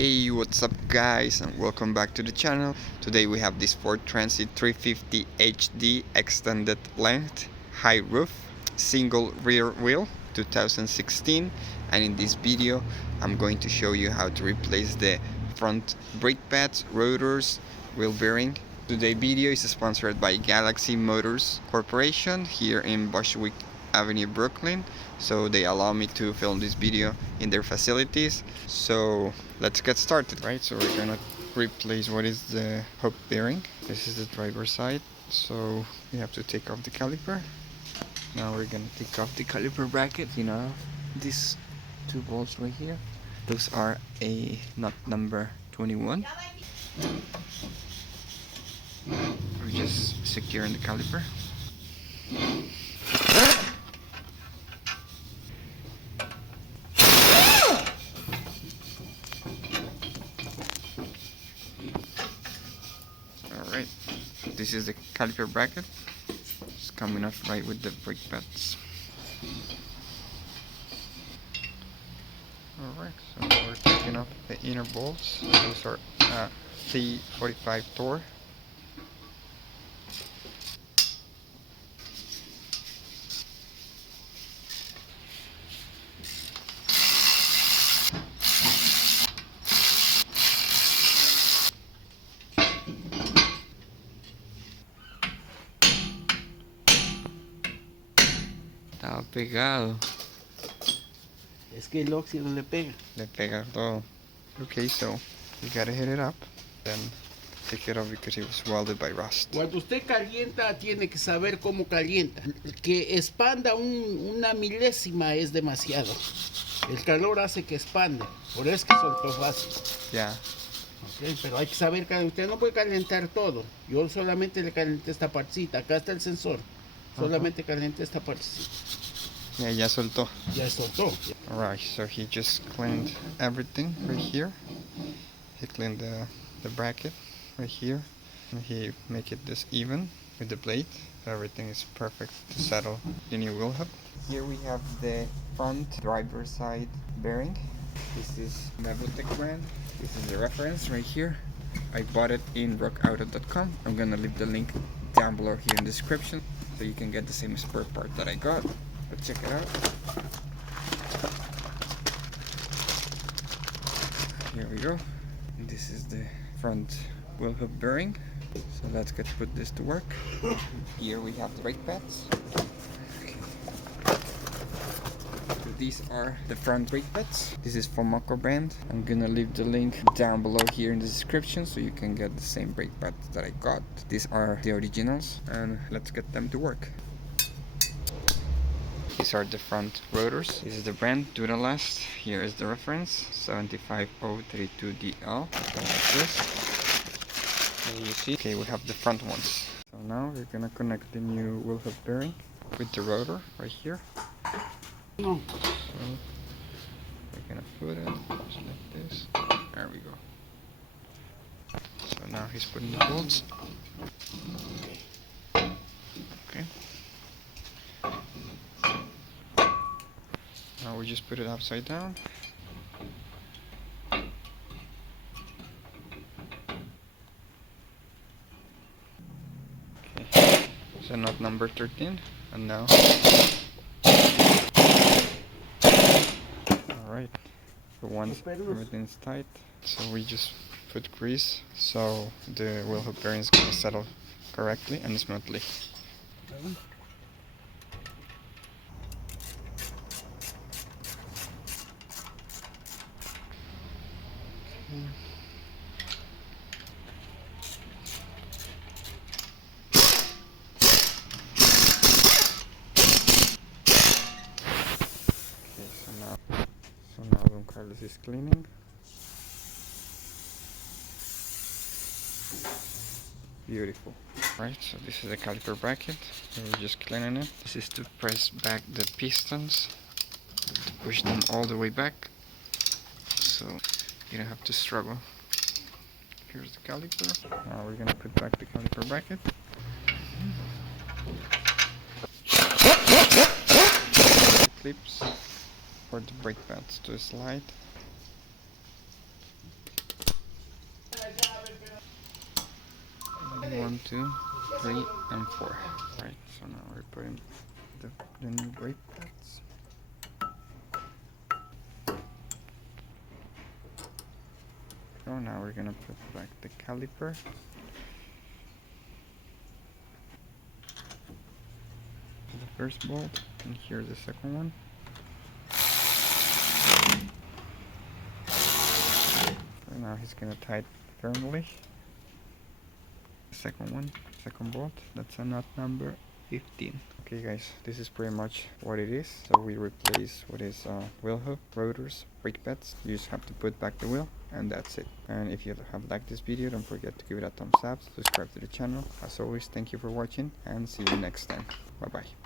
Hey, what's up guys, and welcome back to the channel. Today we have this Ford Transit 350 HD extended length, high roof, single rear wheel, 2016, and in this video I'm going to show you how to replace the front brake pads, rotors, wheel bearing. Today's video is sponsored by Galaxy Motors Corporation here in Bushwick Avenue, Brooklyn. So they allow me to film this video in their facilities. So let's get started. Right, so we're gonna replace what is the hub bearing. This is the driver's side, so we have to take off the caliper. Now we're gonna take off the caliper bracket. These two bolts right here, those are a nut number 21. We're just securing the caliper. Alright, this is the caliper bracket. It's coming off right with the brake pads. Alright, so now we're taking off the inner bolts. Those are T45 Tor. Estaba pegado. Es que el óxido le pega. Le pega todo. Okay, so you gotta hit it up, then take it off because it was welded by rust. Cuando usted calienta, tiene que saber cómo calienta. Que expanda una milésima es demasiado. El calor hace que expande. Por eso es que soltó fácil. Yeah. Okay, pero hay que saber que usted no puede calentar todo. Yo solamente le calenté esta partecita. Acá está el sensor. Solamente calenté esta partecita. Yeah, ya soltó. Ya soltó. Alright, so he just cleaned everything right here. He cleaned the bracket right here. And he make it this even with the blade. So everything is perfect to settle the new wheel hub. Here we have the front driver side bearing. This is MEVOTECH brand. This is the reference right here. I bought it in rockauto.com. I'm gonna leave the link down below here in the description so you can get the same spare part that I got. Let's check it out. Here we go. And this is the front wheel hub bearing. So let's put this to work. Here we have the brake pads. So these are the front brake pads. This is from Makor brand. I'm gonna leave the link down below here in the description so you can get the same brake pads that I got. These are the originals, and let's get them to work. These are the front rotors. This is the brand Duralast. Here is the reference 75032DL. Like this. And you see, okay, we have the front ones. So now we're gonna connect the new wheel hub bearing with the rotor right here. No. So we're gonna put it just like this. There we go. So now he's putting the bolts. Okay. Now we just put it upside down. Okay. So knot number 13, and now. Alright. So once everything's tight, so we just put grease so the wheel hub bearing is gonna settle correctly and smoothly. So now Don Carlos is cleaning. Beautiful. Right, so this is the caliper bracket. So we're just cleaning it. This is to press back the pistons, to push them all the way back, so you don't have to struggle. Here's the caliper. Now we're gonna put back the caliper bracket. Clips for the brake pads to slide. 2, 3, and 4. Right, so now we're putting the new brake pads. So now we're gonna put back the caliper. The first bolt, and here's the second one. So now he's gonna tie it firmly. The second one, second bolt, that's a nut number 15. Okay guys, this is pretty much what it is. So we replace what is wheel hub, rotors, brake pads. You just have to put back the wheel, and that's it. And if you have liked this video, don't forget to give it a thumbs up, subscribe to the channel. As always, thank you for watching, and see you next time. Bye bye.